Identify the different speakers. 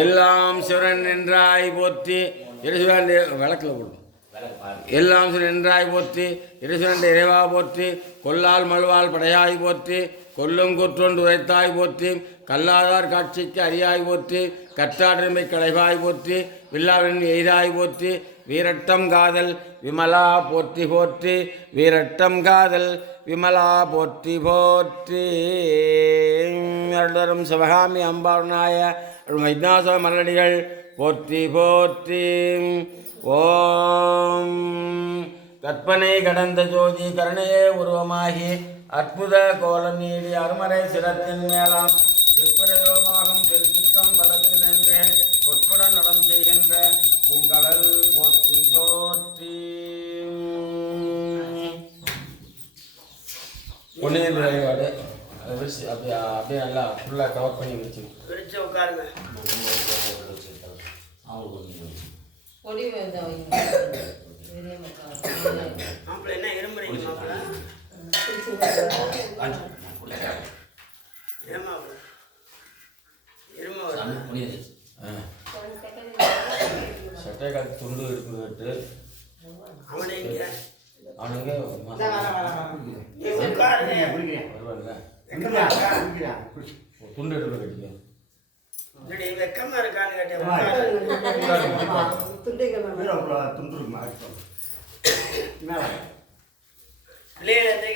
Speaker 1: எல்லாம் சிவன் என்றாய் போற்றி இறைசிவன் விளக்கில் கொடுக்கும் எல்லாம் சிவன் என்றாய் போற்றி இறைசிவன் இறைவா போற்றி கொல்லால் மழுவால் படையாய் போற்றி கொல்லும் குற்றொன்று உரைத்தாய் போற்றி கல்லாதார் காட்சிக்கு அரியாய் போற்றி கற்றாடமை களைவாய் போற்றி வில்லாவின் எய்தாய் போற்றி வீரட்டம் காதல் விமலா போற்றி போற்றி வீரட்டம் காதல் விமலா போற்றி போற்றி. சிவகாமி அம்பாவனாய வைத்நாச மரடிகள் போற்றி போற்றி. ஓம். கற்பனை கடந்த ஜோதி கருணையே உருவமாகி அற்புத கோலம் நீடி அருமறை சிரத்தின் மேலாம். திருப்பிரயோகமாகும் திருச்சுக்கம் பலத்தினின்றே உட்பட நடம் செய்கின்ற உங்களல் போற்றி போற்றி. பொன்னியின் வழிபாடு அதை விரிச்சு அப்படியே அப்படியே நல்லா ஃபுல்லாக கவர் பண்ணி வச்சு.
Speaker 2: விரிச்சு உட்காருங்க.
Speaker 3: பொடி
Speaker 2: மாப்பிள்ள என்ன இருமுறீங்க மாப்பிள்ள? ஏன் மாப்பிள்ள. இரும வருது
Speaker 1: சட்டை காத்து துண்டு இருக்குன்னுட்டு
Speaker 2: அவனை இங்க.
Speaker 1: அவனுங்க
Speaker 2: நீ
Speaker 1: துண்டு எடுத்து
Speaker 2: இல்லடி வெக்கமா இருக்கான்னு கேட்டேன். உட்காரு. பிள்ளைகள் எந்திரிக்கிறானுங்களே